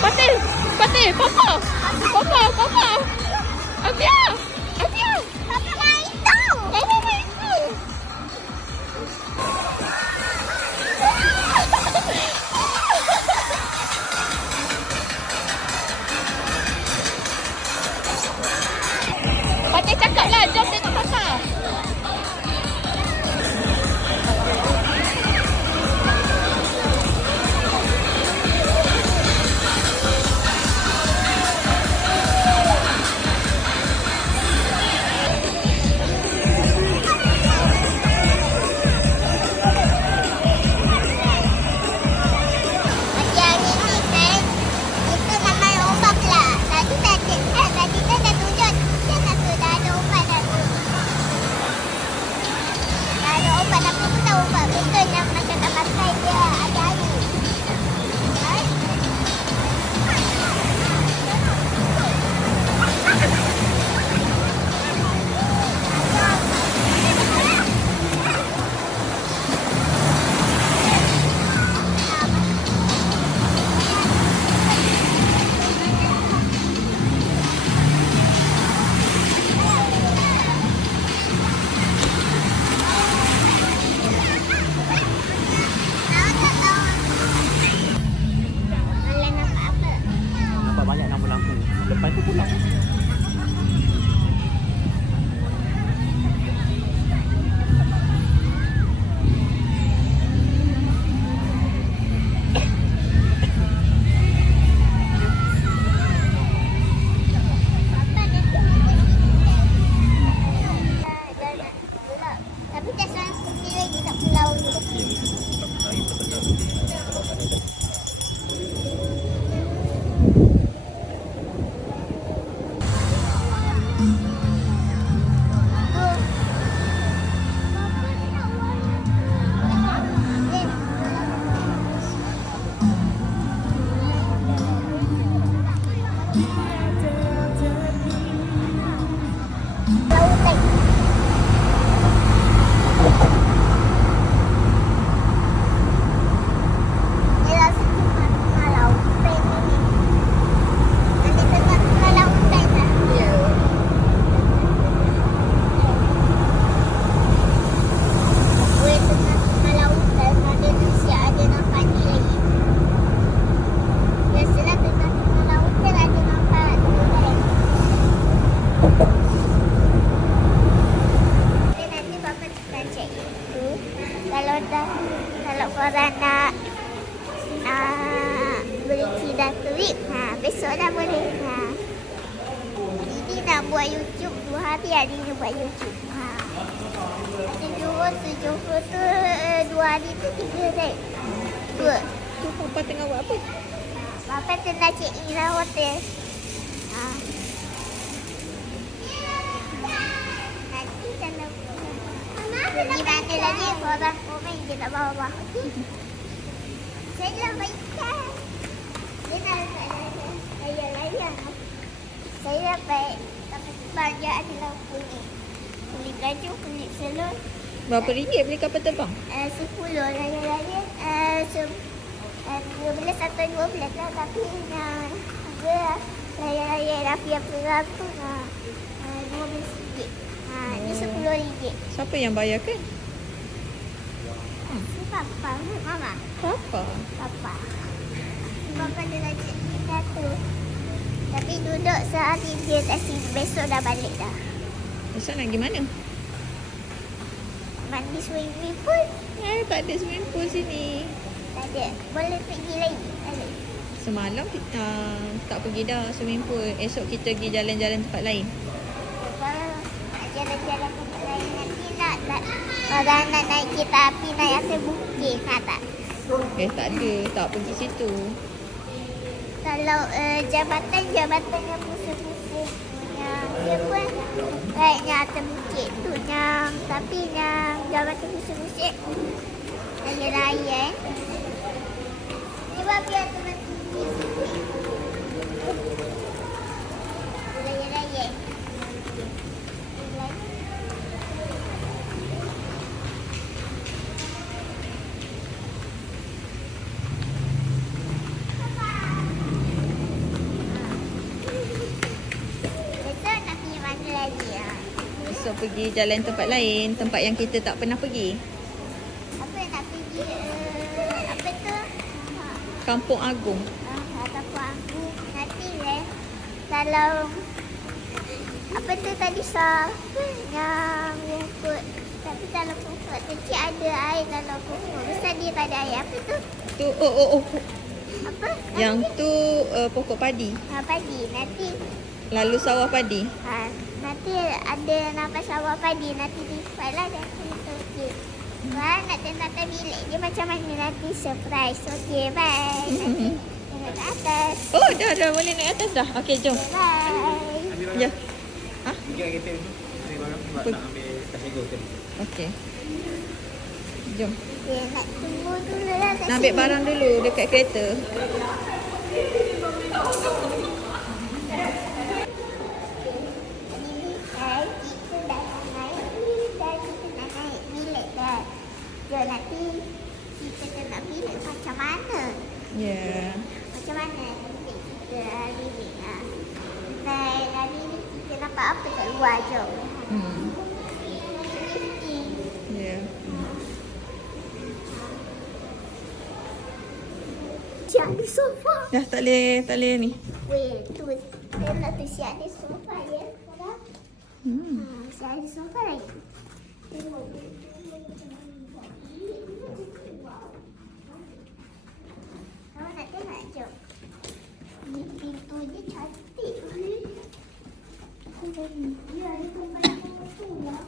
Patil. Patil. Papa. Papa. Papa. Afia. Afia. Papa main itu. Papa main tu. Patil cakap lah. Jom tengok kakak. Macam ni kan. Itu nama ombak lah. Tadi kan dah tunjuk. Kita dah ada ombak dah tu. Dah ada ombak tapi bukan ombak. Betul yang macam tak pakai dia ada air. Kan? Malah nampak apa? Nampak banyak lampu-lampu. Lepas tu pulang. Tapi tak seorang seperti lagi kat pulau tu. Lautan. Ialah tengah lautan ni. Nanti tengah lautan lah. Ya. Gue tengah lautan ada Rusia ada nampak ni lagi. Biasalah tengah lautan ada nampak ni lagi. Nanti Papa nak cek itu. Kalau korang nak beli sidang tweet, besok dah boleh. Ini nak buat YouTube 2 hari hari ni buat YouTube. Ada 2 foto 2 hari tu 3 dek. 2. Tu Papa tengah buat apa? Papa tengah check in lah hotel. Nanti dalam pergi mana lagi korang komen je kat bawah. Saya dah baikkan. Dia dah layan. Saya dapat banyak adalah kulit. Kulit baju, kulit selur. Berapa ringgit beli kapal terbang? 10 layan-layan. 12 atau 12 lah. Tapi harga layan-layan Rafia Perak tu RM12. Ni RM10. Siapa yang bayarkan? Si Papa, Mama. Papa. Papa. Papa dia nak cek kita tu. Tapi duduk sehari dia taksi besok dah balik dah. Besok nak pergi mana? Mandi swimming pool. Tak ada swimming pool sini. Tak ada. Boleh pergi lagi. Tak ada. Semalam kita tak pergi dah swimming pool. Esok kita pergi jalan-jalan tempat lain. Kalau nak jalan-jalan ke tempat lain nanti nak orang nak naik kereta api naik atas bukit. Nak tak? Tak ada. Tak pergi situ. Kalau jabatan yang musuh-musuh punya dia pun naiknya atas bukit tu yang tapi yang jabatan musuh-musuh raya-raya cuba biar teman raya-raya esok pergi jalan tempat lain, tempat yang kita tak pernah pergi. Apa nak pergi apa tu? Kampung Agung. Ataupun aku nanti kalau apa tu tadi siapa yang rumput, tapi kalau rumput kecil ada air, kalau rumput besar dia tak ada air. Apa tu? Tu oh. Apa? Yang tu pokok padi. Padi. Nanti Lalu sawah padi. nanti ada nampak sawah padi, nanti lipat lah nanti okey. Wah, nak tengok bilik dia macam mana nanti surprise. Okey, bye. Nanti tengok ke atas. Oh, dah boleh naik atas dah. Okey, jom. Bye. Ya. Pergi kat kereta tu. Saya barang sebab nak ambil tas ego tadi. Okey. Jom. Okay, nak tunggu dulu lah kat Nak ambil sini. barang dulu dekat kereta. Ini kan kita dah naik ni dan kita nak naik bilik dah. Jom nanti kita tengok bilik macam mana. Ya. Macam mana bilik kita bilik lah. Naik dari ni kita nampak apa kat luar jom. Ya. Siap di sofa. Dah tak boleh ni. Weh, tu tengok tu siap di sofa ya. Siap di sofa lagi. Tengok. Kamu nak tengok jom. Ni pintu dia cantik. Ya, ada tempat tu lah.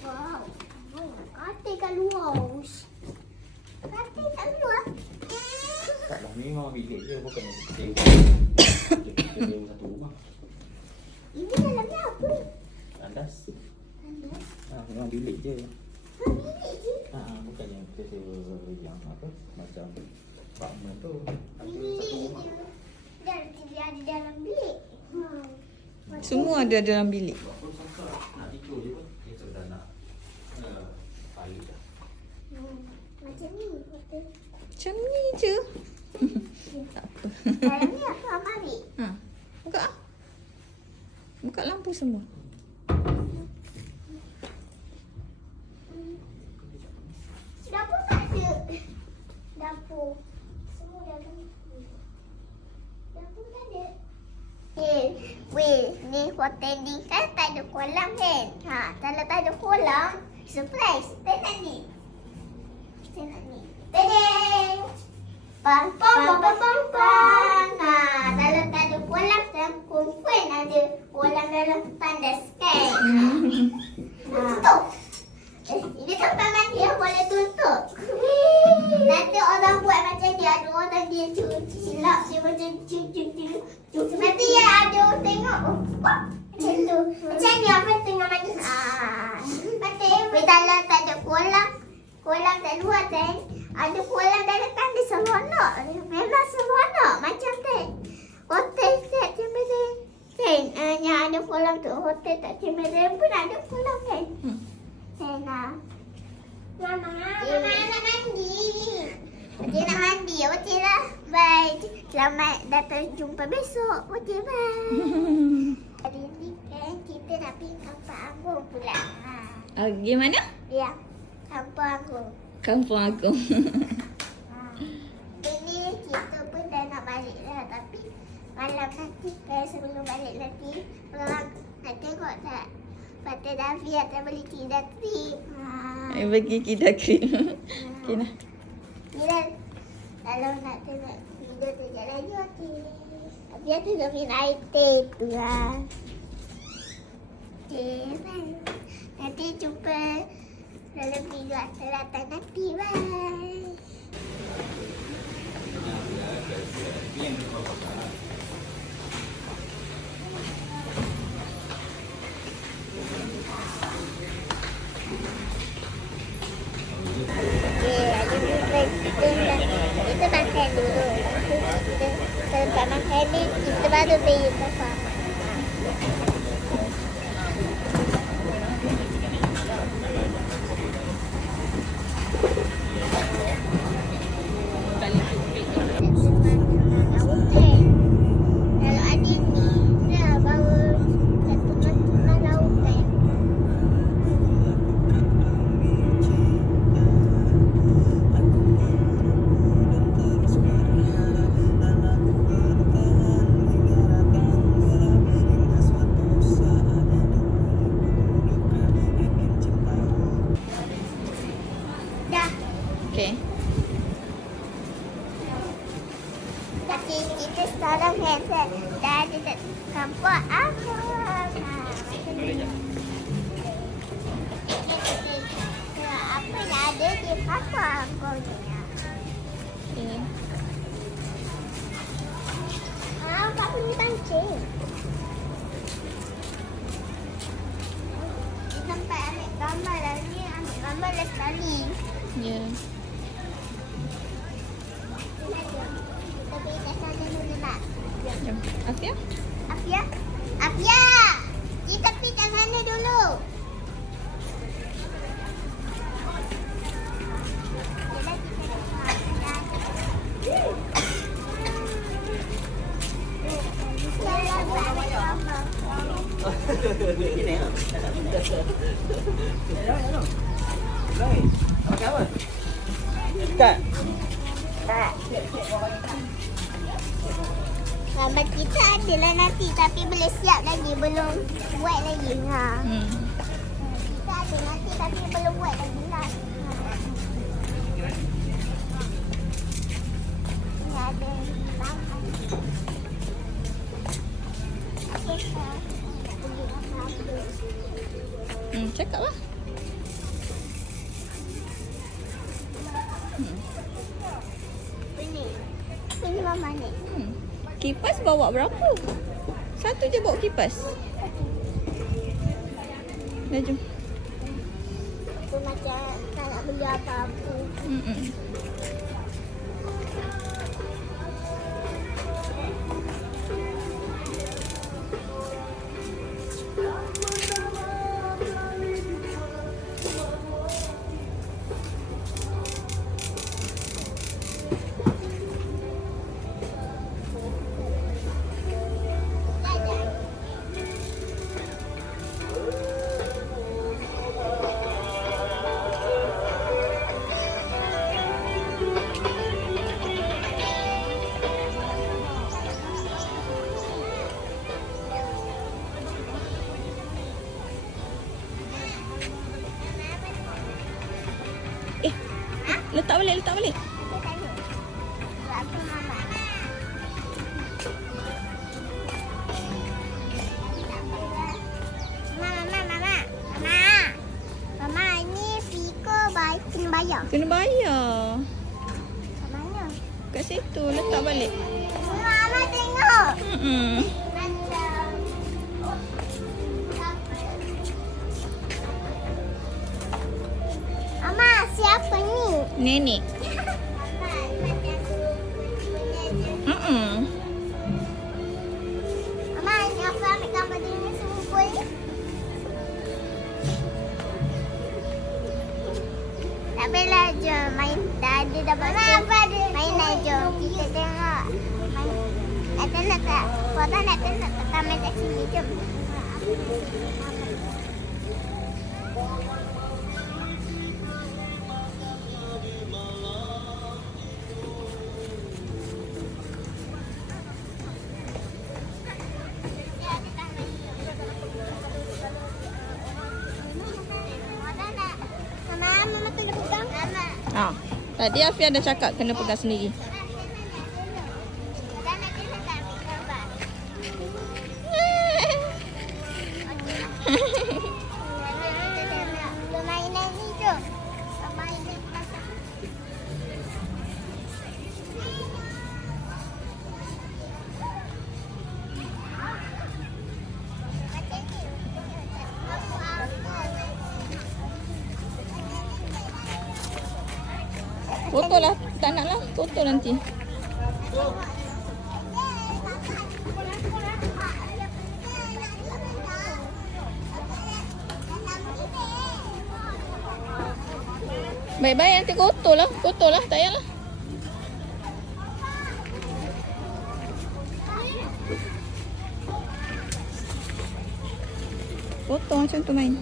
Wow. Katil kat luar. Katil kat luar. Taklah ni memang bilik je, bukan sewa. Kita sewa satu rumah. Ini dalamnya apa? Tandas. Tandas. Memang bilik je. Bilik je. Bukan yang kita sewa yang apa, macam apartment tu. Bilik je. Dan dia ada dalam bilik. Semua ada dalam bilik. Nak tidur je pun, kita dah nak balik dah. Macam ni. Hotel. Macam ni je. Tak apa. Dalam ni apa amari? Buka ah. Buka lampu semua. Dapur tak ada. Dapur. Semua dalam ni. Dapur tak ada. Weh, ni hotel ni kan tak ada kolam kan? Kalau tak ada kolam, surprise. Tengok ni. Tengok ni. Tadang! Pang pang pang pang pang pang. Kalau tak ada kolam, saya confirm ada kolam dalam tandas kan? Tutup. Ini tempat mandi yang boleh tutup. Nanti orang buat macam dia, ada orang dia silap dia macam cing. Nanti yang ada orang tengok, macam tu. Macam ni apa tengah mandi. Betul. Kalau tak ada kolam tak luar kan? Ada kolam dalam tanda seronok. Memang seronok macam kan. Hotel tak Cameron kan? Yang ada kolam tu hotel tak Cameron pun ada kolam kan? Sena. Mama nak mandi. Okey nak mandi. Okey lah. Bye. Selamat datang jumpa besok. Okey bye. Hari ni kan kita nak pergi Kampung Agung pula. Gimana? Ya. Kampung Agung. Kampung Agung. Ini kita pun dah nak balik dah. Tapi malam nanti kan sebelum balik nanti orang nak tengok tak Patah Davi atau beli tidak trip. Bagi kita krim. Okey lah. Bila kalau nak tengok video tu jalan lagi okey. Tapi ada nak minum air teh tu lah. Okey, bye. Nanti jumpa dalam video akan datang nanti. Bye. Okey, ada dua kita lebih besar. Kalau adik ni dah bawa satu tengah lautan. Dah. Okay. Tapi kita sekarang handset. Dah ada tak nampak apa. Apa yang ada di papa kau ni? Okay. Papa ni pancing. Sampai ambil gambar dah ni. Ambil gambar dah sekali. Ya. Kita pergi kat sana dulu nak. Jom. Afia? Afia? Afia! Kita pergi kat sana dulu. Yelah, kita dah gambar kita adalah nanti tapi boleh siap lagi, belum buat lagi. Kita ada nanti tapi belum buat lagi lah. Ni ada bahan. Cakap lah. Ini mama ni. Kipas bawa berapa? Satu je bawa kipas. Dah jom. Aku macam tak nak beli apa-apa. Letak balik. Kita tanya. Apa mama? Mama, ni Fiko kena bayar. Kena bayar. Kat mana? Kat situ. Letak balik. Mama tengok. Mama, siapa ni? Nenek. Mama, ni apa ambil gambar dia ni semua ni? Tak apalah, jom main. Dah ada dah bosan. Main lah, jom. Kita tengok. Nak tengok tak? Kota nak tengok tak? Main kat sini, jom. Mama kena pegang. Tadi Afia dah cakap kena pegang sendiri. Foto lah. Tak nak lah. Foto nanti. Baik-baik nanti kotor lah. Kotor lah. Tak payahlah. Kotor macam tu main.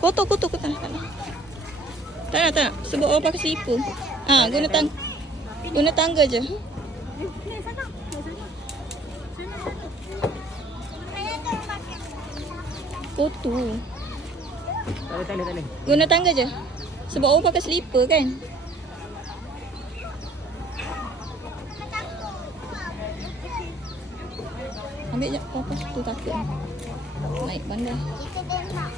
Kotor. Tak nak. Tak nak. Sebab orang pakai slipper. Guna tangga je. Kotor. Tak boleh. Guna tangga je. Sebab orang pakai slipper kan. Ambil je apa tu takut. Naik bandar. Kita tembak.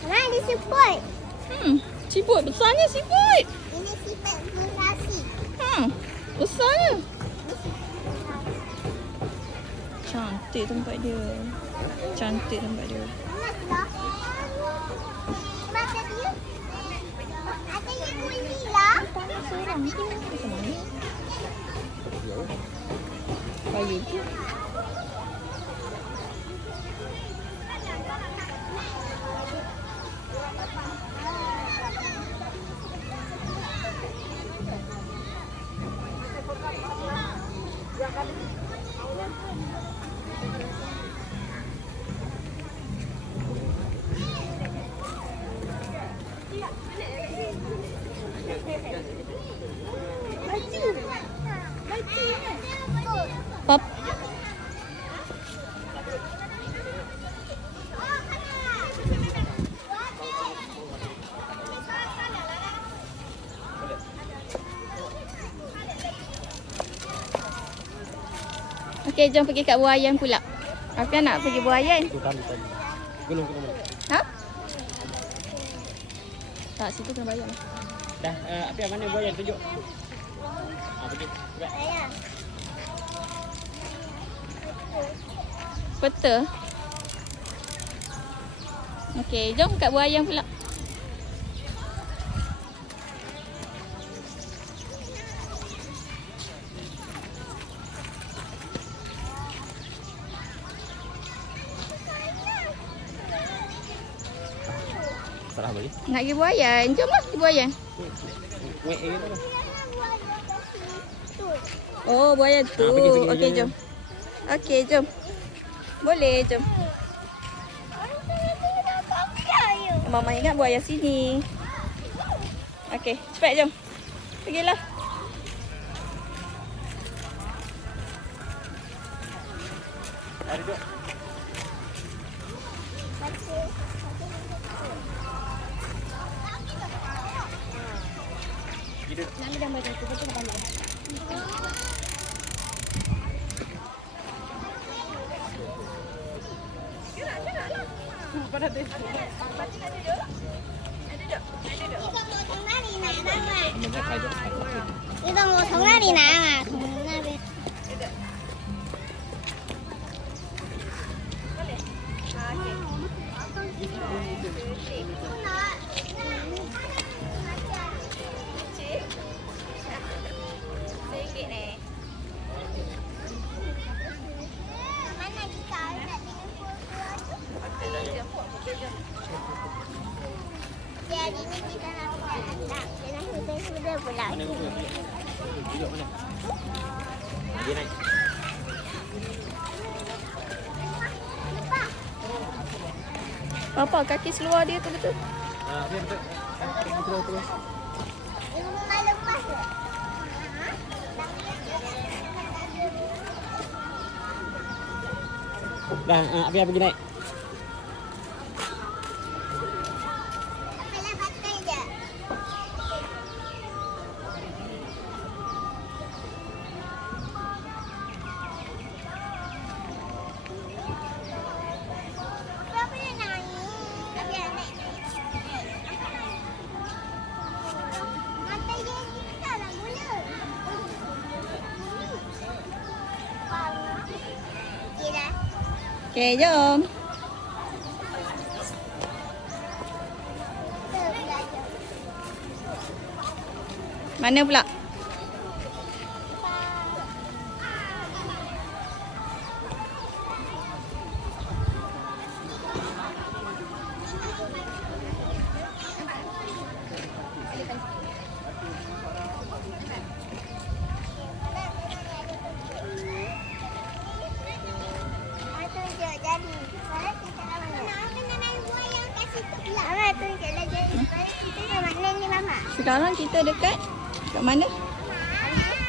Nah, ada siput. Siput. Besarnya siput. Ini siput musasi. Besarnya. Cantik tempat dia. Mata dia. Ada yang bunyi lah. Seorang tu. Macam mana? Pagi tu. Pap. Okey, jom pergi kat buayan pula. Afian nak pergi buayan. Tali. Gunung. Ha? Tak, situ kena bayar. Dah, apa yang mana buayan tunjuk. Pergi. Ayah. Peta. Okey, jom kat buayan pula. Salah bagi. Nak pergi buayan. Jomlah pergi buayan. Wait, tu. Oh, buayan tu. Pergi. Okey, jom. Okey, jom. Boleh, jom. Mama ingat buaya sini. Okey, cepat jom. Pergilah. Ada duduk. Nanti dah baca tu, betul tak pandai. Kita mau从哪里拿嘛？从那边。 Jadi ni kita nak buat anak. Dia nak sudah pula. Mana buku? Duduk mana? Dia naik. Papa, kaki seluar dia tu betul. Biar betul. Terus. Dia mau lepas ke? Dah, biar pergi naik. Kepala pakai je. Kenapa dia nangis? Biar naik. Mata dia kita lah mula. Okey dah. Okay, jom. Mana pula? Sekarang kita dekat mana?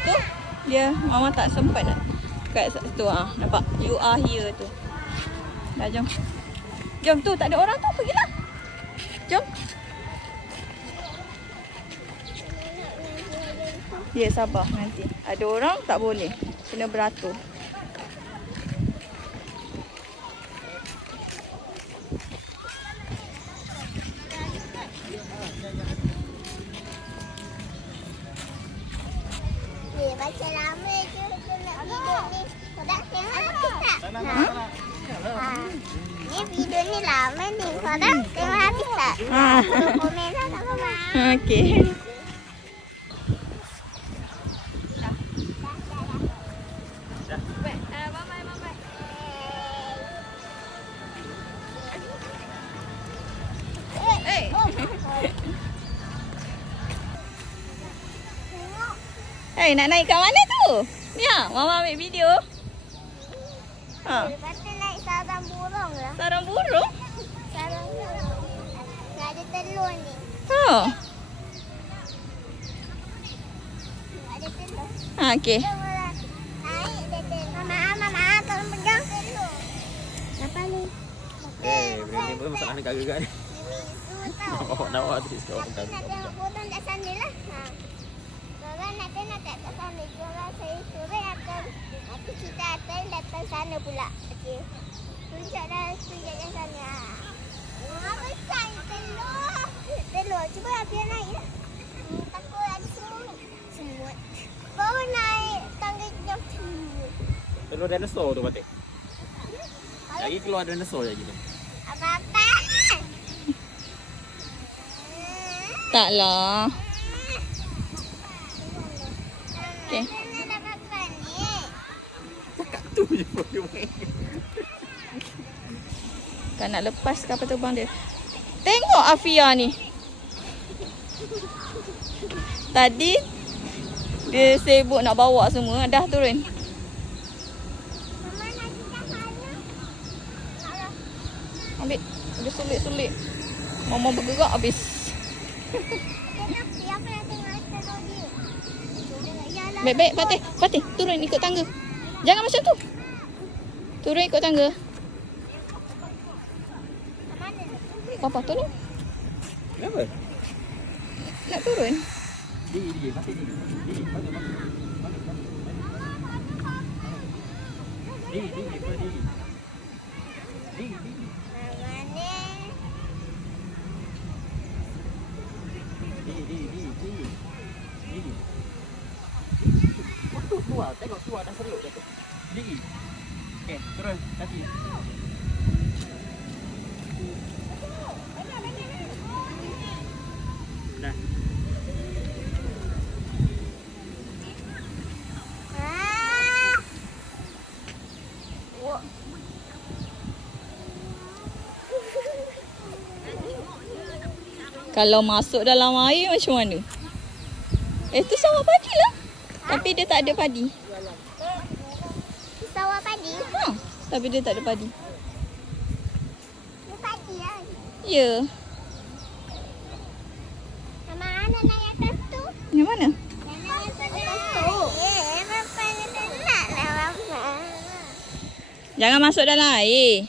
Tu. Dia mama tak sempat nak kat situ nampak you are here tu. Dah jom. Jom tu tak ada orang tu pergilah. Jom. Ya sabar nanti. Ada orang tak boleh. Kena beratur. Baca lama je nak video ni. Korang tengok habis tak? Ni video ni lama ni. Korang tengok habis tak? Komen lah tak apa. Okey. Nak naik kat mana tu? Ni mama ambil video. Lepas tu naik sarang burung lah. Sarang burung? Sarang burung. Nak ada telur ni. Ada telur. Okey. Naik dia telur. Mama, tolong pegang telur. Apa ni? Berhenti pun masalah ni kagak ni. Nak awak tu sekarang pegang. Nak tengok burung kat sana lah. Korang nak tengok kat sana. Korang saya turun akan. Nanti kita akan datang sana pula. Okey. Tunjuk yang sana. Wah, besar ni telur. Telur. Cuba biar naik lah. Takut ada semut. Baru naik tangga jauh semut. Telur dinosaur tu batik. Lagi keluar dinosaur lagi tu. Apa-apa. Taklah. Okey. Tu je pun dia main. Kan nak lepas kapal terbang dia. Tengok Afia ni. Tadi dia sibuk nak bawa semua. Dah turun. Mama nak kita mana? Ambil. Dia sulit-sulit. Mama bergerak habis. Tengok siapa yang tengok telur dia. Baik-baik Fatih. Turun ikut tangga. Jangan macam tu. Turun ikut tangga. Papa tolong. Kenapa? Nak turun. Diri, Fatih diri. Diri, bangun. Diri. Diri. Keluar, tengok keluar dah serut dah tu. Diri. Okey, turun kaki. Dah. Kalau masuk dalam air macam mana? Tu sawah padi lah. Tapi dia tak ada padi. Sawah padi. Tapi dia tak ada padi. Dia padi lah. Ya. Mama nak naik atas tu. Yang mana? Nak naik atas tu. Papa nak lah Mama. Jangan masuk dalam air.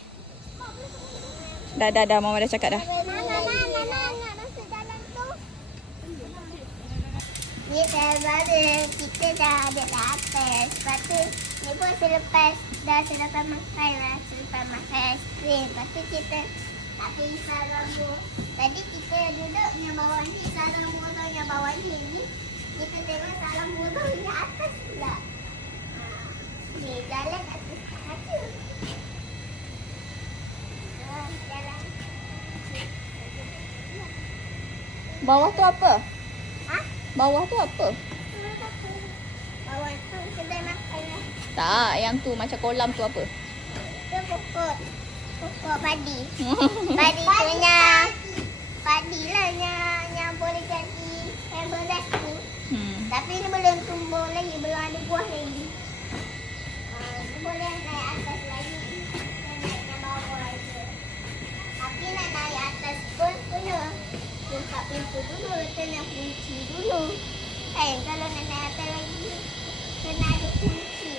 Dah. Mama dah cakap dah. Nak masuk dalam tu. Ni baru kita dah ada kat atas. Lepas tu ni pun selepas makan lah. Selepas makan aiskrim. Lepas tu kita tak pergi sarang burung. Tadi kita duduk yang bawah ni. Sarang burung yang bawah ni. Kita tengok sarang burung yang atas pula. Ni jalan atas kaki. Bawah tu apa? Ha? Bawah tu apa? Bawah tu kedai makan lah. Tak, yang tu macam kolam tu apa? Itu pokok. Pokok padi. Padi tu padi lah yang boleh jadi herbal dusty. Tapi ni belum tumbuh lagi, belum ada buah lagi. Boleh naik atas lagi. Naik ke bawah je. Tapi nak naik atas pun kena buka pintu dulu, kena kunci dulu. Kalau nak naik atas lagi, kena ada kunci.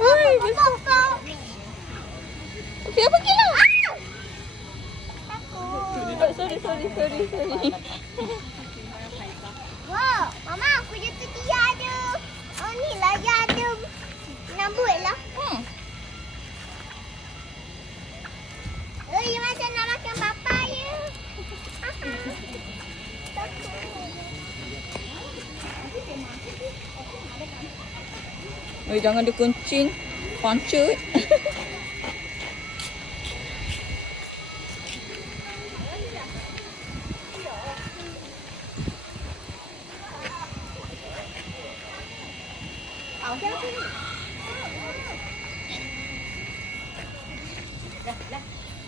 Oi, besar. Okey, pergi lah. Takut. Sorry. Wow, Mama, aku jatuh dia ada. Oh, ni lah yang ada rambut lah. Oh, you macam nak makan papa ya. Oi, jangan dikuncin. Pancut.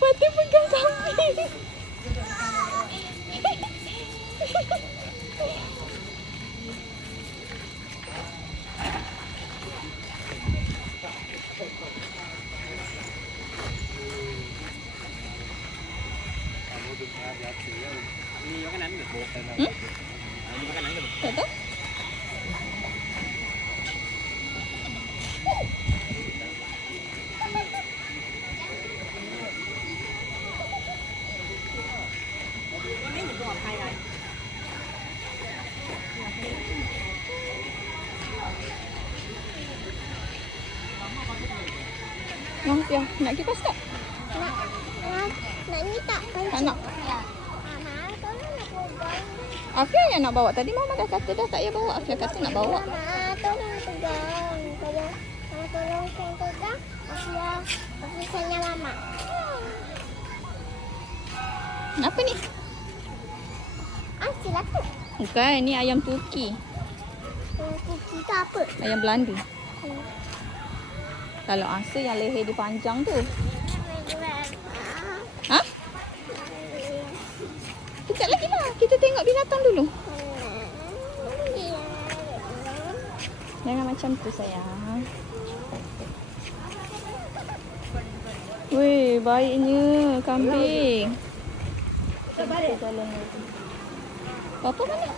Fatih pegang kambing. Ini makanan ke? Ini makanan ke? Tak tahu. Mafia, nak kipas tak? Nak ni tak? Tak nak. Mama, tolong nak pegang. Afia yang nak bawa. Tadi Mama dah kata dah tak payah bawa. Afia kata nak bawa. Mama, tolong pegang. Mama tolong pegang. Aku sayang Mama. Apa ni? Silakan. Bukan, ni ayam Turki. Kuki tu apa? Ayam Belanda. Kalau angsa yang leher dia panjang tu. Ha? Sekejap lagi lah. Kita tengok binatang dulu. Jangan macam tu sayang. Weh, baiknya kambing. Kita jalan lagi. Papa mana?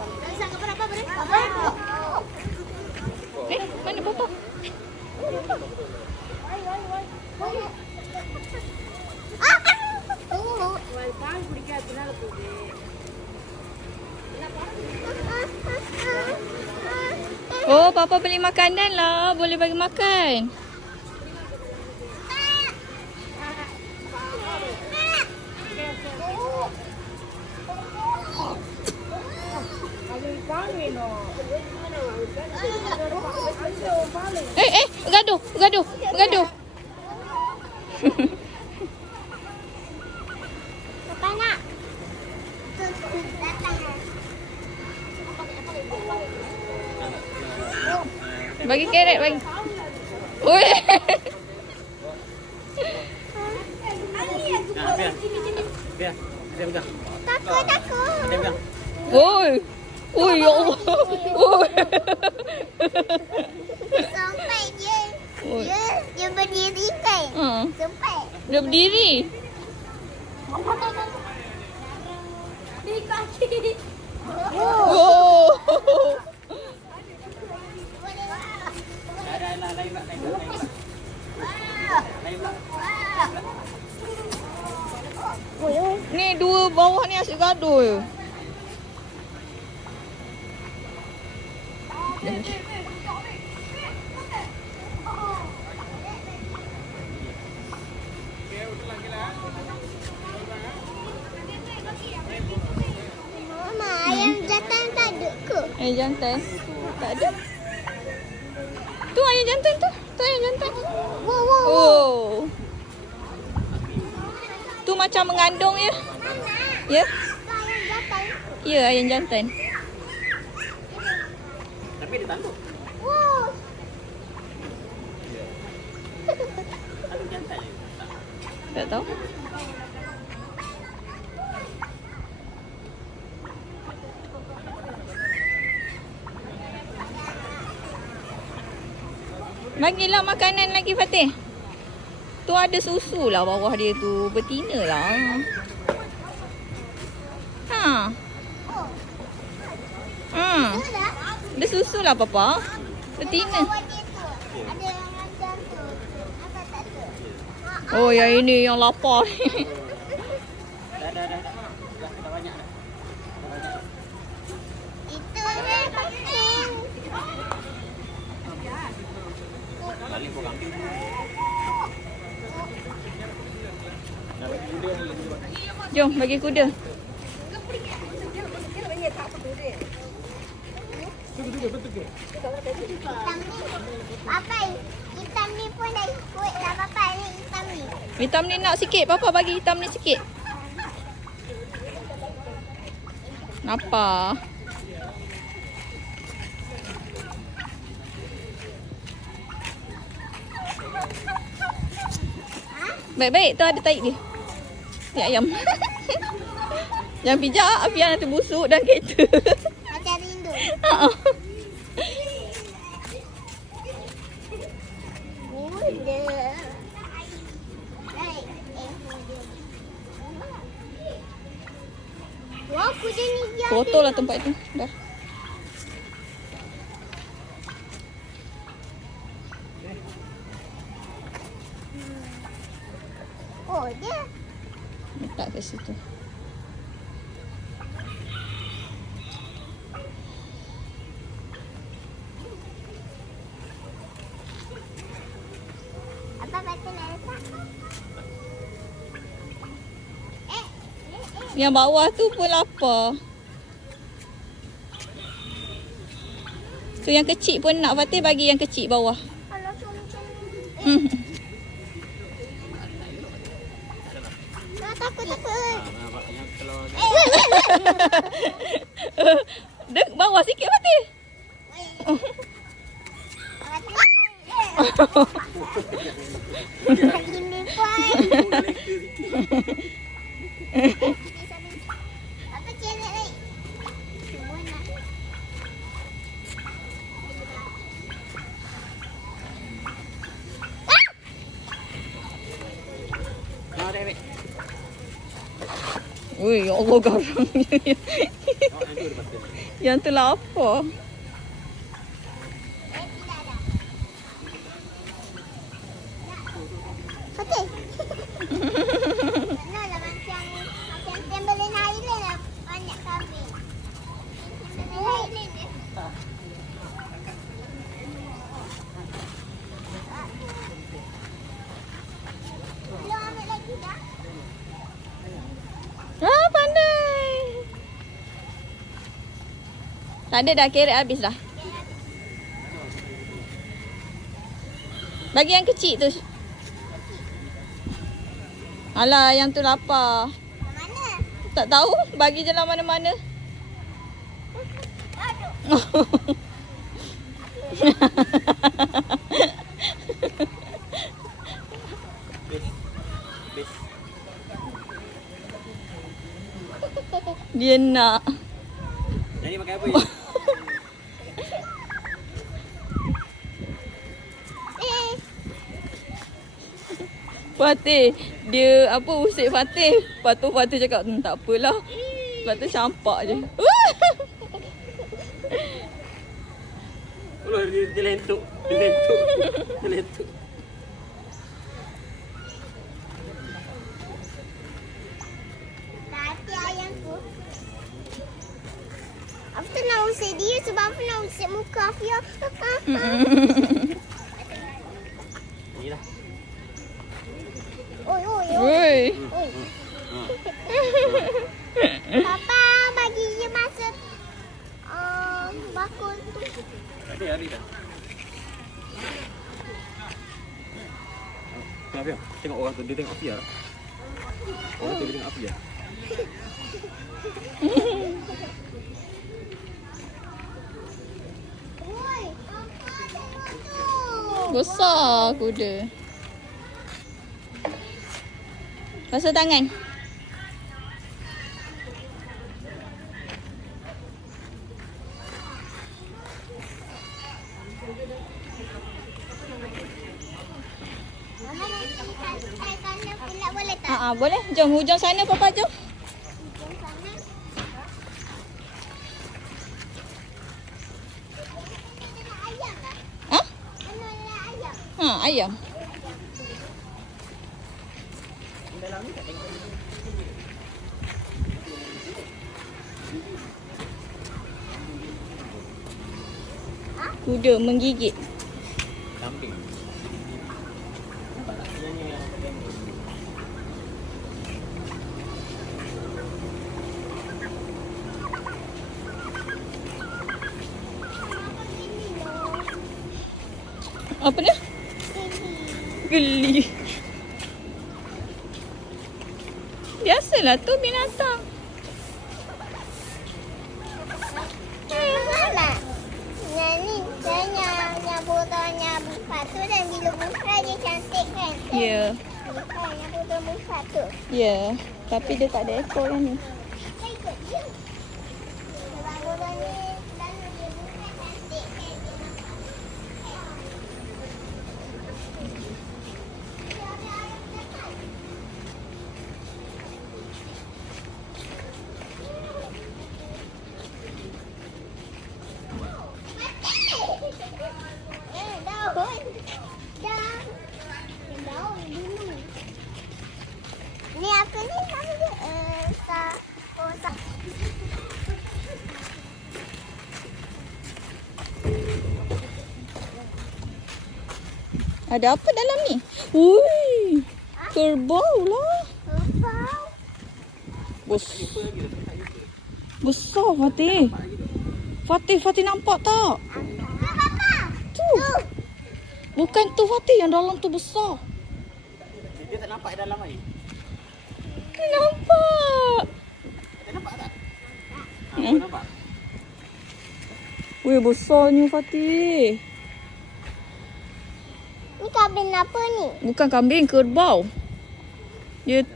Mana Papa? Oh, Papa beli makanan lah. Boleh bagi makan. Gaduh. Papa nak. Datang. Bagi carrot bagi. Oi. Biar pegang. Takut. Oi. Oi, ya Allah. Oi. Sampai dia berdiri kan? Sampai. Dia berdiri. Di kaki. Oh. Ni dua bawah ni asyik gaduh je. Ayam jantan. Tak ada. Tu ayam jantan tu. Tu ayam jantan. Oh. Tu macam mengandung ya. Ya? Ya, ayam jantan. Tapi dia tanduk. Tanduk jantan. Tak tahu. Bagilah makanan lagi Fatih. Tu ada susu lah bawah dia tu. Betina lah. Ha. Ada susu lah papa. Betina. Oh yang ini yang lapar. Dah banyak dah. Itu dia kucing. Balik pun kambing. Nak bagi kuda ni lagi banyak. Jom bagi kuda. Hitam ni. Apa? Hitam ni pun dah ikut dah Papa ni hitam ni. Hitam ni nak sikit. Papa bagi hitam ni sikit. Apa? Baik-baik tu ada taik dia. Taik ayam. Jangan pijak apian nanti busuk dalam kereta. Macam rindu. Kuda. Wah, kuda ni dia. Kotor lah tempat tu. Dah. Oh, dia. Letak ke situ. Apa patut nak letak? Yang bawah tu pun lapar. Tu yang kecil pun nak Fatih bagi yang kecil bawah. Kalau tu macam ni. Takut. Yang kalau Dek bawah sikit Fatih. Ini pun. Apa cakap lagi? Semua nak. dah ambil. Ui, ya Allah garangnya. Yang tu dia patut. Yang tu lapar. Tidak ada. Okey. Kenapa macam Timberland Island lah banyak kambing. Timberland Island dia. Belum ambil lagi dah. Ah, pandai. Tak ada dah, carrot habis dah. Bagi yang kecil tu. Alah, yang tu lapar. Mana? Tak tahu, bagi je lah mana-mana. Aduh. Bes. Dia nak. Yang ni makan apa je? Fatih, dia apa usik Fatih. Lepas tu Fatih cakap, tak apalah. Lepas tu campak je. Ulah dia lentuk. Dia lentuk. Hati ayamku. Aku tak nak usik dia sebab aku nak usik muka Afia. Ni lah. Oi. Oi. Oi. Papa bagi je masuk Afia. Tengok orang tu, dia tengok Afia. Orang tu dia tengok Afia. Oi, apa tengok tu? Besar kuda. Basuh tangan. Mama nak saya kana pula boleh tak? Boleh. Jom hujung sana papa jom. Hujung sana. Ada ayam tak? Ha? Mana ada ayam? Ayam. Kuda menggigit. Kambing. Nampak tak? Yang Apa dia? Geli. Biasalah tu binatang. Mama. Ni saya botolnya buka tu dan bila buka dia cantik kan? Ya. Buka yang botol buka tu. Ya. Tapi dia tak ada ekor kan ni. Saya ikut dia. Sebab botol ni selalu dia buka cantik kan? Dia ada ayam dekat. Daun. Daun dulu. Ni apa ni? Nama dia? Ada apa dalam ni? Ui. Kerbau lah. Kerbau. Besar Fatih. Fatih nampak tak? Papa. Tu. Bukan tu Fatih, yang dalam tu besar. dia tak nampak dalam air. Dia nampak. Tak nampak tak? Hmm. Nampak? Weh, besarnya Fatih. Ni kambing apa ni? Bukan kambing, kerbau. Dia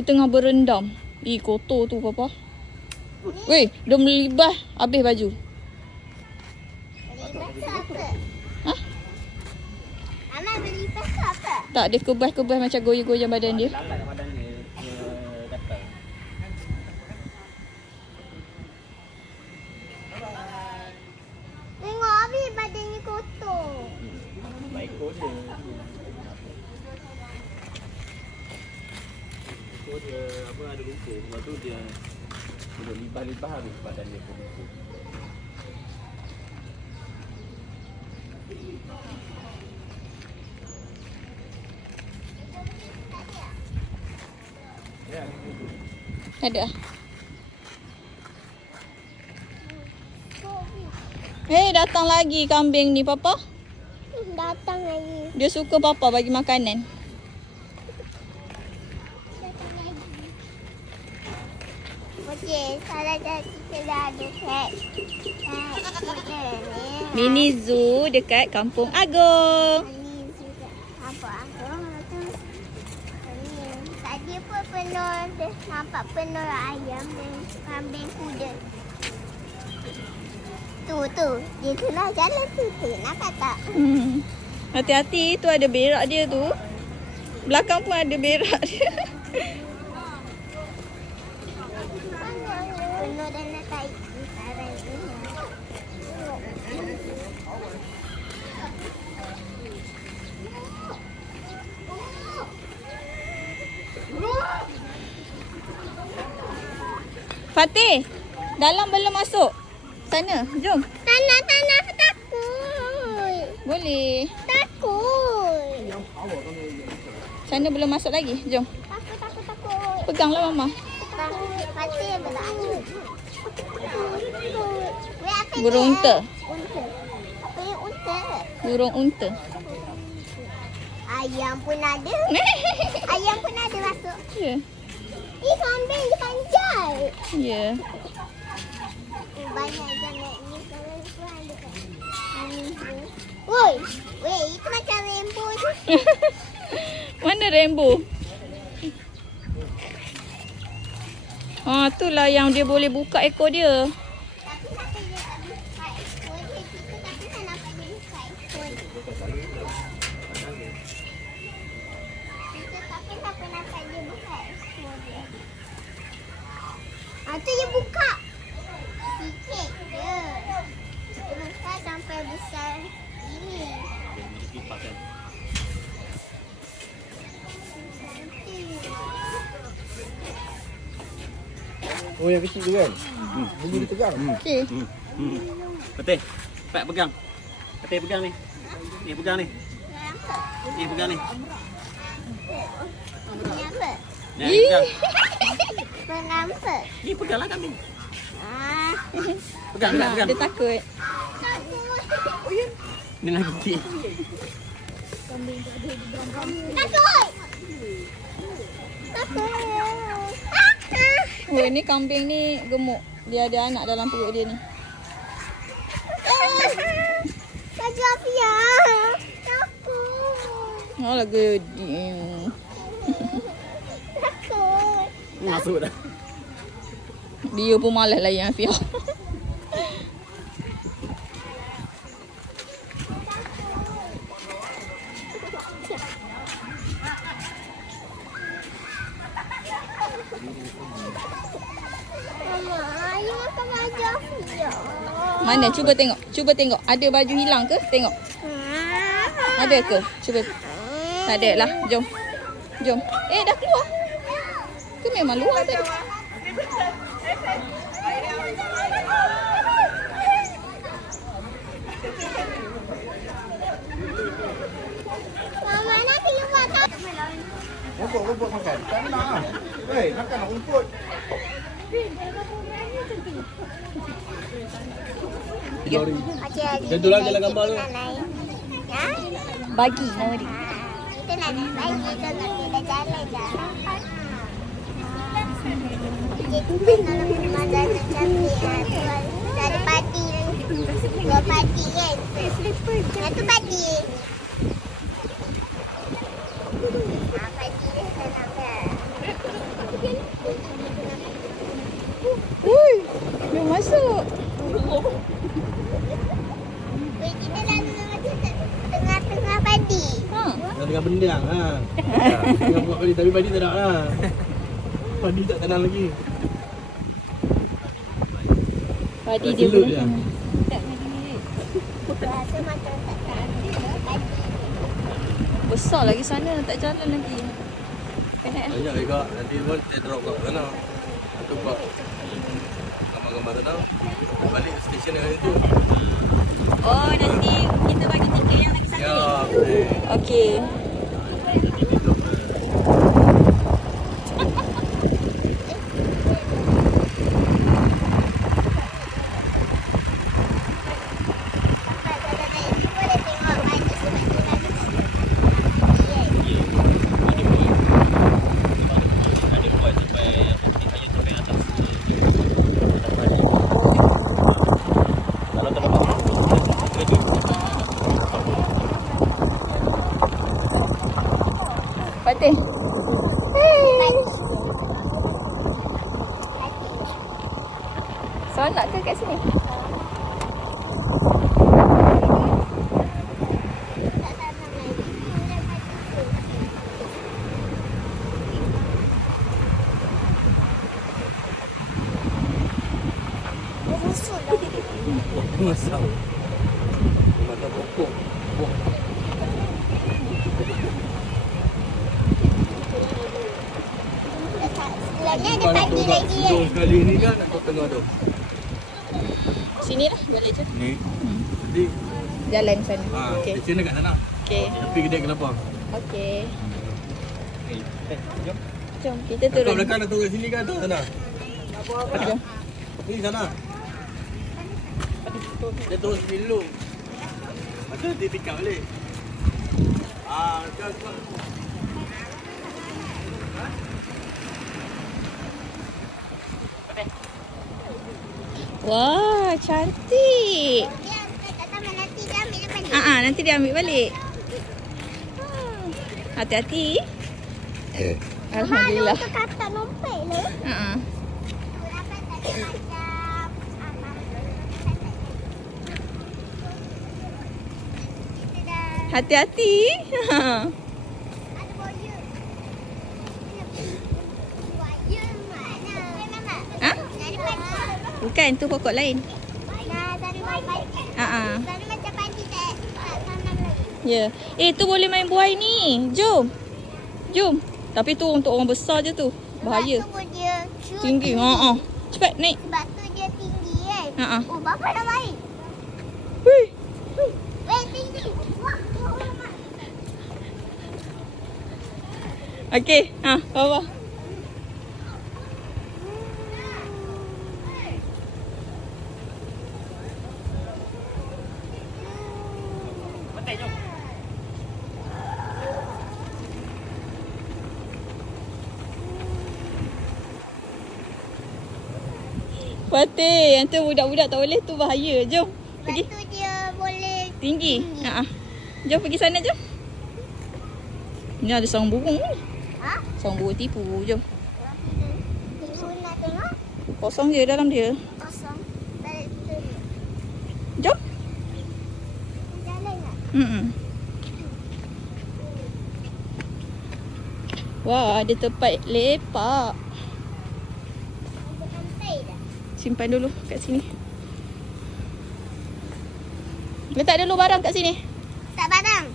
tengah berendam. Kotor tu papa. Weh, dia melibas habis baju. Beli pasal apa? Ha? Amal beli pasal apa? Tak, dia kebas-kebas macam goyang-goyang badan dia. Lalat badan dia gatal. Tengok habis badannya kotor. Baik dia. Dia apa ada lumpur. Lepas tu dia libah-libah habis badan dia pun lumpur. Ya. Ada. Datang lagi kambing ni papa. Datang lagi. Dia suka papa bagi makanan. Datang lagi. Okey, salah jadi kita ada cat. Mini zoo dekat Kampung Agong. Ini juga apa aku tu. Ini tadi pun penuh, nampak penuh ayam dan kambing kuda. Tu, dia kena jalan tu, nampak tak? Hati-hati, tu ada berak dia tu. Belakang pun ada berak dia. Penuh dan nak tarik saran ini. Fatih, dalam belum masuk. Sana, jom. Tanah takut. Boleh. Takut. Sana belum masuk lagi. Jom. Takut. Peganglah mama. Pasti berani. Burung unta. Unta. Apa yang unta? Burung unta. Ayam pun ada. Ayam pun ada masuk. Ya. Kambing dia panjat. Ya. Banyak jangan ni kalau pun ada kat rainbow. Woi, itu macam rainbow tu. Mana rainbow? Itulah yang dia boleh buka ekor dia. Tapi kenapa dia tak buka ekor dia? Kita tak pernah nampak dia buka ekor dia. Kita tak pernah nampak dia buka ekor dia. Tu dia buka. Sikit je. Buka sampai besar ini. Oh, yang kecil tu kan? Bunyi dia tegang. Okey. Patih, Pak pegang. Patih pegang ni. Ni pegang ni. Ni pegang ni. Ini apa? Ni pegang. Mengapa? Ni peganglah kambing. Ah. Pegang, pegang, pegang. Dia takut. Ni nak kecil. Takut. Takut. Oh, ni kambing ni gemuk. Dia ada anak dalam perut dia ni. Kak Jafia. Takut. Alah gede. Takut. Masuk dah. Dia pun malas layan Afia. Mama, ayo makan Kak Jafia. Mana? Cuba tengok. Cuba tengok. Ada baju hilang ke? Tengok. Ada ke? Cuba. Tak ada lah. Jom. Jom. Dah keluar. Ke memang luar tadi? Mama nak keluar tak? Rumput makan. Tak nak lah. Hei, makan nak rumput. Dia dulu jalan gambar tu. Ya? Bagi nama dia. Kita nak naik bagi tu nanti dah jalan dah. Kita kalau pemandangan cantik dari padi dua padi kan. Satu padi. Padi dia senang kan. Ui, dia masuk. Kita lalu macam tengah-tengah padi. Dah tengah bendang ha. Tengah buat padi tapi padi tak nak lah. Padi tak tenang lagi. Padi Dah dia selut belum. dia. Rasa macam tak padi. Besar lagi sana, tak jalan lagi. Penat. Banyak juga. Nanti pun saya drop kat sana. Untuk buat gambar-gambar sana. Balik stesen yang itu. Oh, nanti kita bagi tiket yang lagi satu Ya, ni. Okey. Fatih. Solat ke kat sini? Masam. Mata pokok. Buah. Sebelumnya ada padi lagi kan. Sekali ni kan nak tengah tu. Sini lah, balik je. Ni. Jadi Jalan sana. okey. Okey. Stesen dekat sana. Okey. Tepi kedai kelapa. Okey. Jom. Jom kita Kat turun. belakang nak turun sini kan tu sana. Jom. Ni sana. Dia turun sini dulu. Lepas tu dia pick up balik. Wah, cantik. Dia kata nanti dia ambil balik. Nanti dia ambil balik. Hati-hati. Alhamdulillah. Mak, kata nombek lah. Hati-hati. Ada buaya. Buaya mana? Ha? Dari pagi. Bukan, tu pokok lain. Nah, dari pagi. Dari macam pagi tak tanam lagi. Ya. Tu boleh main buai ni. Jom. Jom. Tapi tu untuk orang besar je tu. Bahaya. Sebab tu dia cute. Tinggi. Cepat naik. Sebab tu dia tinggi kan. Ha. Oh, bapa dah baik. Hui. Weh, tinggi. Wah, mak. Okey. Bawah. Fatih, yang tu budak-budak tak boleh tu bahaya. Jom. Sebab Pergi. tu dia boleh Tinggi. Jom pergi sana jom. Ni ada sarang burung ni. Ha? Sarang burung tipu. Jom. Ibu nak tengok? Kosong je dalam dia. Kosong. Balik tu. Jom. Jalan tak? Wah, ada tempat lepak. Ada pantai dah. Simpan dulu kat sini. Letak dulu barang kat sini. Tak barang.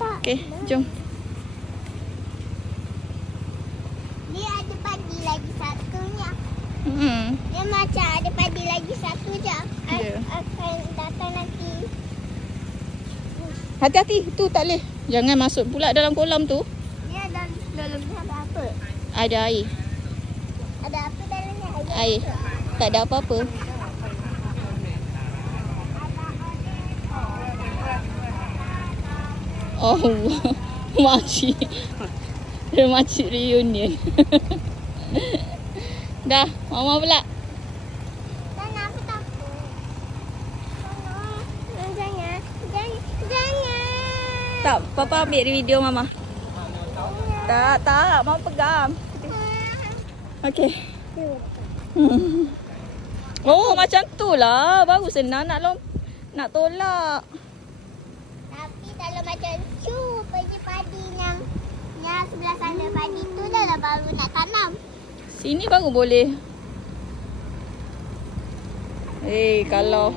Tak. Okey, jom. Dia ada padi lagi satunya. Hmm. Dia macam ada padi lagi satu je. Ya. Akan datang nanti. Hati-hati, tu tak boleh. Jangan masuk pula dalam kolam tu. Dia dalam ada apa? Ada air. Ada apa dalamnya? Air. Tak ada apa-apa. Oh, makcik. Dia makcik reunion. Dah, mama pula. Jangan, aku takut. Tolong. Jangan. Jangan. Tak, papa ambil video mama. Tak, mau pegang. Okey. Oh, macam tu lah. Baru senang nak tolak. Tapi kalau macam pergi padi yang sebelah sana padi tu dah baru nak tanam. Sini baru boleh. Kalau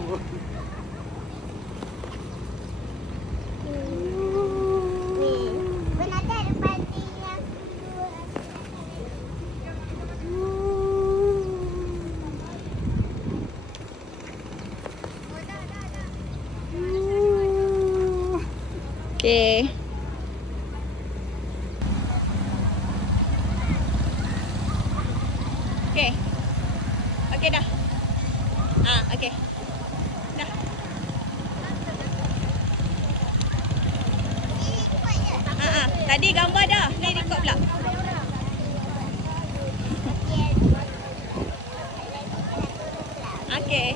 Benarkah ada padi yang okey. Okey. Okey dah. Okey. Dah. Tadi gambar dah. Ni record pula. Okey.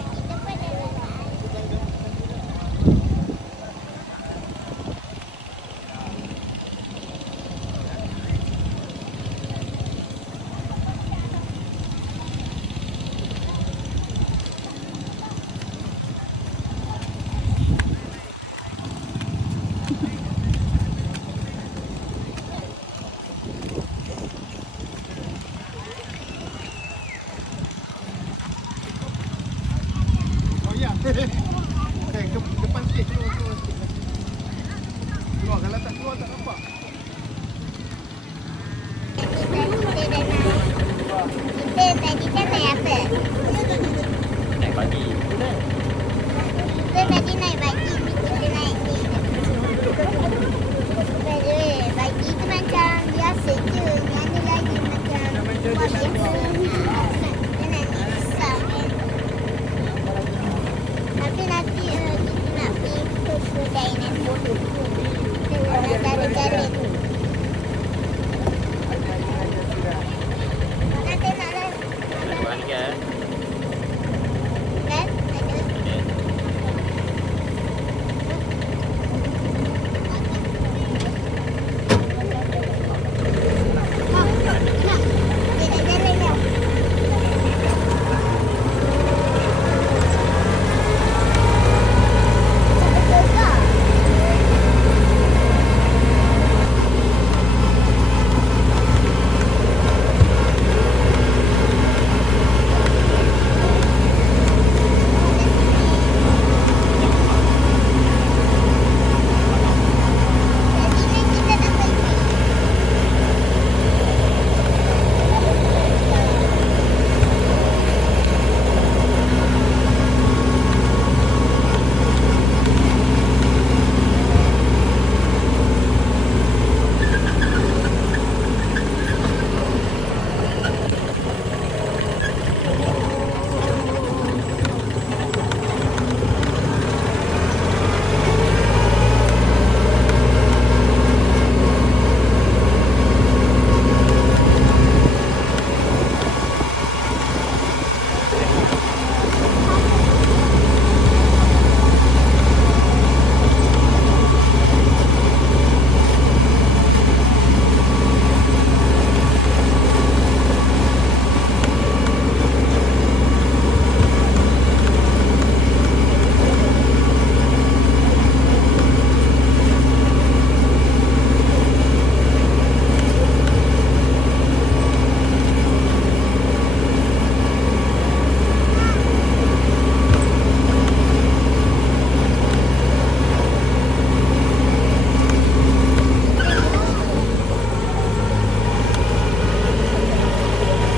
Depan sikit, keluar sikit. Keluar, kalau tak keluar tak nampak. kita tadi kan naik apa? Naik pagi. Kita tadi naik bagi, kita naik ni. Bagi tu macam biasa je. Yang ni lagi macam buat biasa. Dia nak nisam kan. Tapi nanti kita nak pergi ke kedai nanti. Jalan-jalan. Nanti nak lah. Bukan kan? Kan? Ada. Nak. Dia nak jalan dah. Betul ke? Jadi kita tak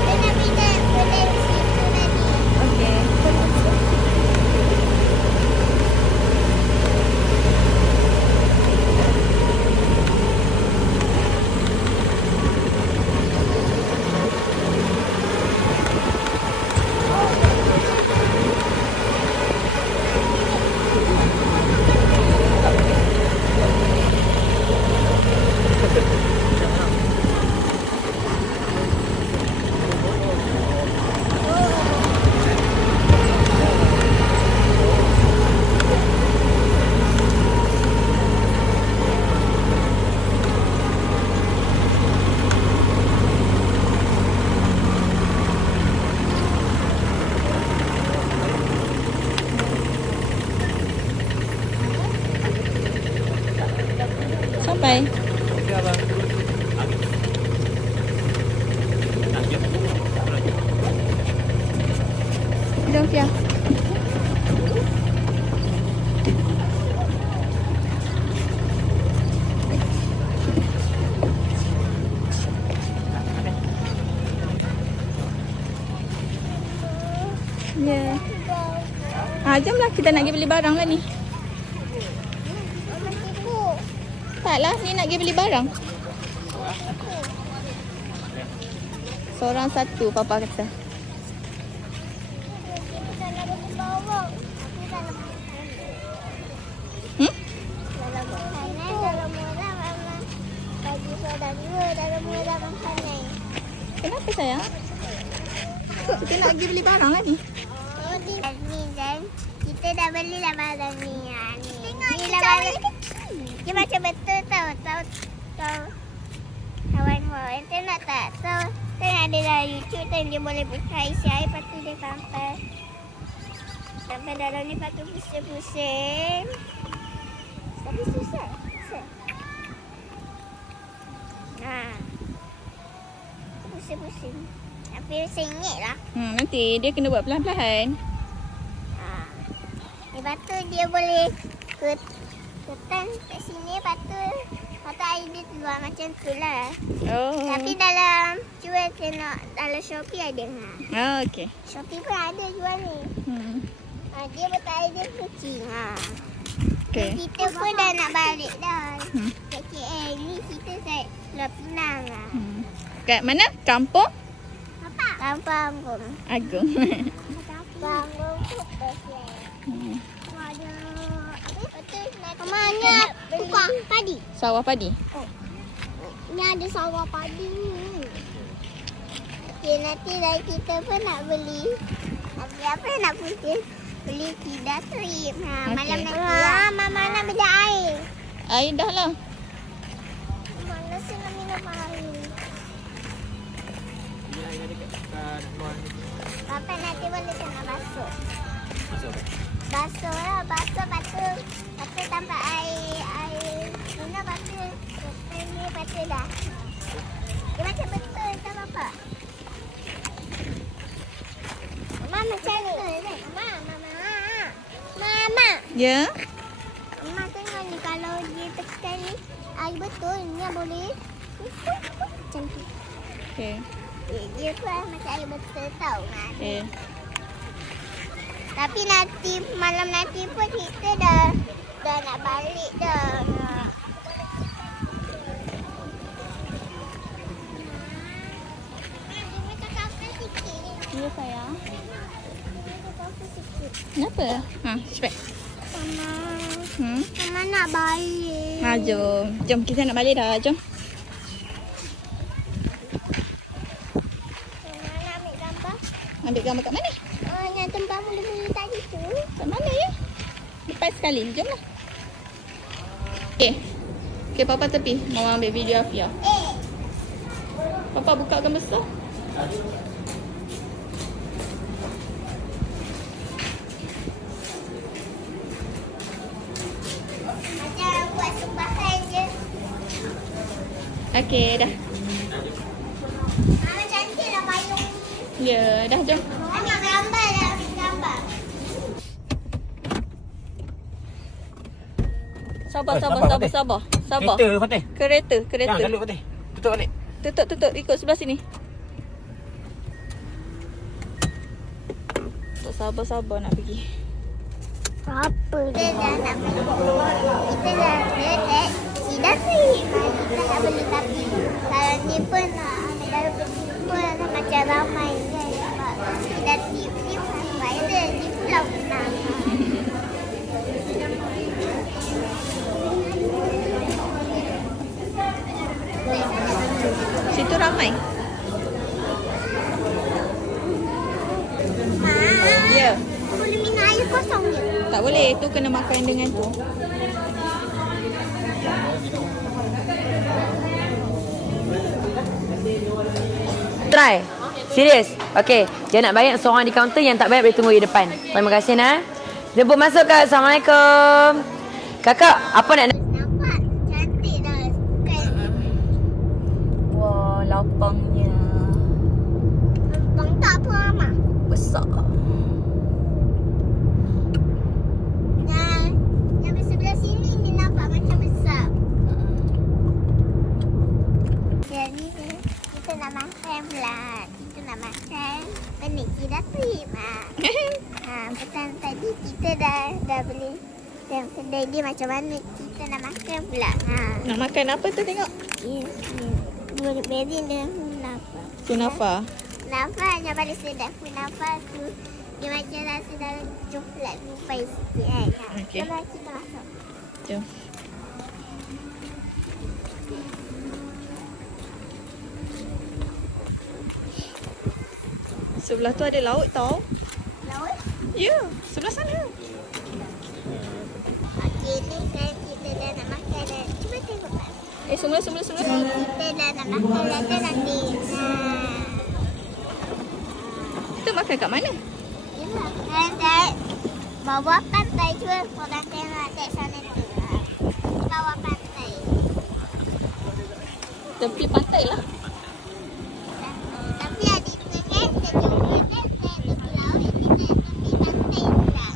pergi. Kita nak pergi ke kedai situ tadi. Okey. Sampai. Okey abang. Jom Fia. Ya. Jomlah kita nak pergi beli barang lah ni. Mama tipu. Taklah, ni nak pergi beli barang. Seorang satu, papa kata. Kita tak nak pergi bawah. Aku tak nak makan. Hmm? Dalam makanan, dalam murah mama bagi soda dua, dalam murah makanan. Kenapa sayang? Kita nak pergi beli barang lah ni. Ni dan kita dah belilah barang ni. Ni lah barang. Dia macam betul tahu. Kawan mo, ente nak tak tahu. Tengok ada dalam YouTube dan dia boleh buka isi air, lepas tu dia sampai dalam ni, lepas tu pusing-pusing. Tapi susah. Pusing-pusing. Tapi RM1 lah. Nanti dia kena buat perlahan-lahan. Lepas tu dia boleh ketan kat sini, lepas tu air dia keluar macam tu lah. Oh. Tapi dalam jual tengok dalam Shopee ada. Oh, okey. Shopee pun ada jual ni. Dia betul air dia kucing. Okey. Kita pun dah nak balik dah. Kat KL ni kita kat Pulau Pinang lah. Kat mana? Kampung Kampung Agung. Kampung tu best lah. Ada apa? Betul nak. Mamanya buka padi. Sawah padi. Ni ada sawah padi ni. Okay, nanti dah kita pun nak beli. Nanti apa nak putih? Beli tidak trip. Okey. Malam nanti lah. Mama nak beli air. Air dah lah. Mana sih nak minum air? Papa nanti boleh kena basuh. Basuh lah, basuh batu tambah air guna batu. Ini batu dah. Dia macam betul tak apa. Mama macam ni. Mama. Ya. Mama tengok ni kalau dia tekan ni air betul ni boleh. Macam tu. Okey. Dia tu lah macam air betul tau kan. Okey. Tapi nanti malam nanti pun kita dah nak balik dah. Ya sayang. Kenapa? Ha, cepat. Mama nak balik. Ha, jom. Jom kita nak balik dah. Jom. Mama nak ambil gambar. Ambil gambar kat mana? Yang tempat beli tadi tu. Kat mana ya? Lepas sekali. Jom lah. Okey. Okey, Papa tepi. Mau ambil video Afia. Papa buka gambar besar. Macam buat sumbangan je. Okey, dah. Mama cantik lah payung. Ya, dah jom. Ambil gambar dah, ambil gambar. Sabar. Kereta Fatih. Kereta. Jangan galut Fatih. Tutup balik. Tutup. Ikut sebelah sini. Tak sabar nak pergi. Apa? Kita dah nak beli. Kita dah beli. Tidak sih. Kita nak beli tapi kalau ni pun kalau beli pun macam ramai kan. Tidak sih. Ni sampai dia di pulau Penang. Situ ramai. Ya. Boleh minum air kosong je. Tak boleh. Tu kena makan dengan tu. Try. Serius. Okey. Dia nak bayar seorang di kaunter, yang tak bayar boleh tunggu di depan. Terima kasih nak. Jemput masuk Kak. Assalamualaikum. Kakak, apa nak Nampak cantik dah. Kan? Wah, lapangnya. Bang tak apa Mama. Besar. Yang sebelah sini ni nampak macam besar. Jadi kita nak makan pula. Kita nak makan benih tidak terima. Petang tadi kita dah beli yang kedai dia macam mana. Kita nak makan pula. Nak makan apa tu tengok? Beri dia kenapa? Kunafa. Kenapa yang paling sedap kenapa tu. Dia macam rasa dalam coklat lupai sikit kan. Okey. Kalau kita masuk. Jom. Sebelah tu ada laut tau. Laut? Ya, sebelah sana. Okey, ni kan kita dah nak makan dah. Cuba tengok Pak. Semula. Kita dah nak makan dah nanti. Kita makan kat mana? Kita makan kat bawah pantai. Cuba korang tengok kat sana tu. Bawah pantai. Tepi pantai lah. Tapi ada tengah kita jumpa kan di pulau ini tepi pantai pula.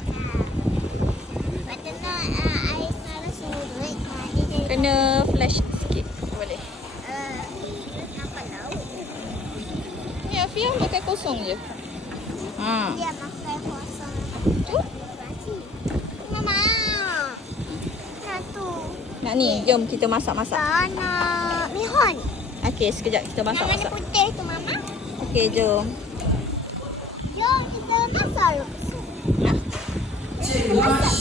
Lepas tu nak air kalau surut. Dia Kena flash sikit. Boleh. nampak laut. Ni Afia makan kosong je. Ha. Dia makan kosong. Tu. Mama. Nah tu. Nak ni, jom kita masak-masak. Sana. Mihon. Okey, sekejap kita Yang warna masak-masak. putih tu Mama. Okey, jom. Jom kita masak. Masak.